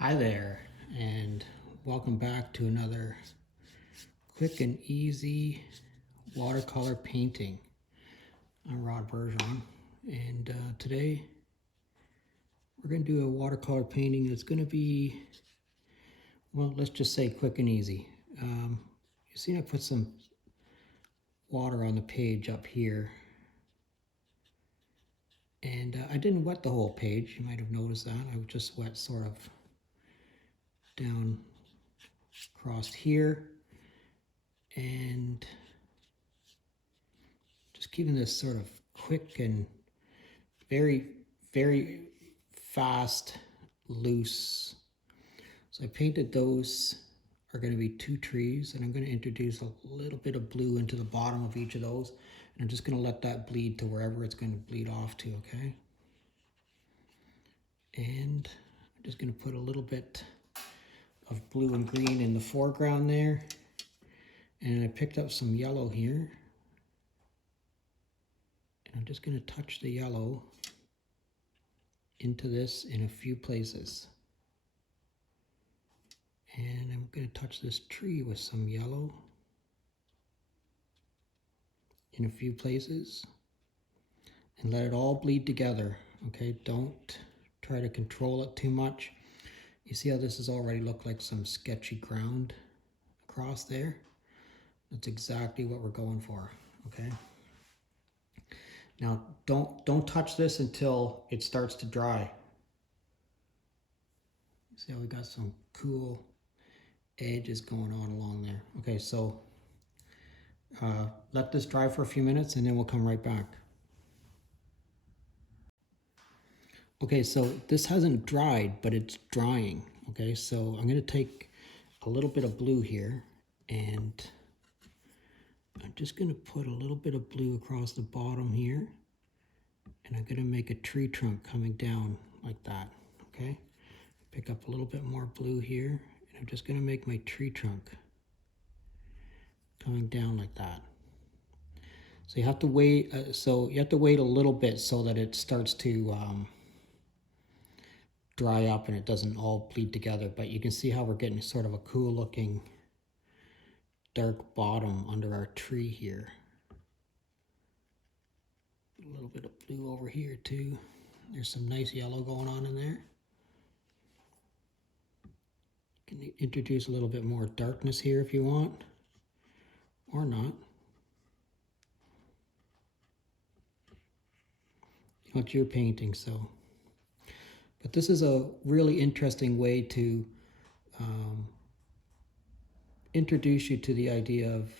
Hi there, and welcome back to another quick and easy watercolor painting. I'm Rod Bergeron, and today we're going to do a watercolor painting that's going to be, well, let's just say quick and easy. You see I put some water on the page up here, and I didn't wet the whole page. You might have noticed that. I just wet sort of down across here, and just keeping this sort of quick and very fast, loose. So I painted those are going to be two trees, and I'm going to introduce a little bit of blue into the bottom of each of those, and I'm just going to let that bleed to wherever it's going to bleed off to, okay? And I'm just going to put a little bit of blue and green in the foreground there, and I picked up some yellow here, and I'm just going to touch the yellow into this in a few places. And I'm going to touch this tree with some yellow in a few places and let it all bleed together, okay? Don't try to control it too much. You see how this has already looked like some sketchy ground across there? That's exactly what we're going for, okay? Now, don't touch this until it starts to dry. See how we got some cool edges going on along there. Okay, so let this dry for a few minutes and then we'll come right back. Okay, so this hasn't dried, but it's drying. Okay, so I'm going to take a little bit of blue here, and I'm just going to put a little bit of blue across the bottom here, and I'm going to make a tree trunk coming down like that. Okay, pick up a little bit more blue here, and I'm just going to make my tree trunk coming down like that. So you have to wait. You have to wait a little bit so that it starts to dry up and it doesn't all bleed together. But you can see how we're getting sort of a cool looking dark bottom under our tree here. A little bit of blue over here too. There's some nice yellow going on in there. You can introduce a little bit more darkness here if you want, or not. It's your painting, so. But this is a really interesting way to introduce you to the idea of,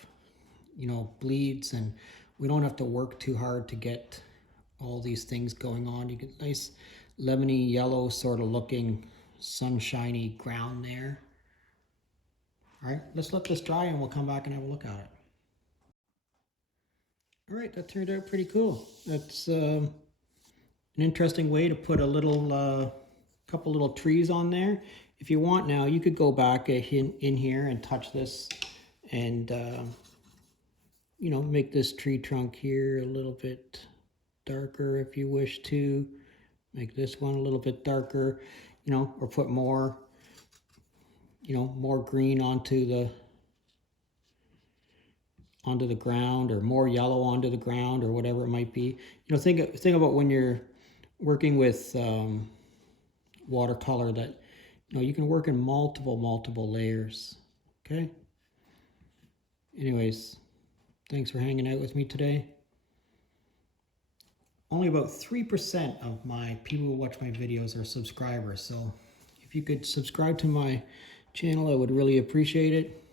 you know, bleeds, and we don't have to work too hard to get all these things going on. You get nice lemony yellow sort of looking sunshiny ground there. All right, let's let this dry and we'll come back and have a look at it. All right, that turned out pretty cool. That's an interesting way to put a little couple little trees on there. If you want now, you could go back in here and touch this and you know, make this tree trunk here a little bit darker if you wish to. Make this one a little bit darker, you know, or put more, you know, more green onto the ground, or more yellow onto the ground, or whatever it might be. You know, think about when you're working with watercolor that, you know, you can work in multiple layers. Okay. Anyways, thanks for hanging out with me today. Only about 3% of my people who watch my videos are subscribers, so if you could subscribe to my channel, I would really appreciate it.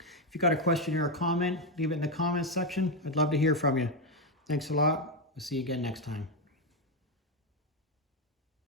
If you got a question or a comment, leave it in the comments section. I'd love to hear from you. Thanks a lot. We'll see you again next time.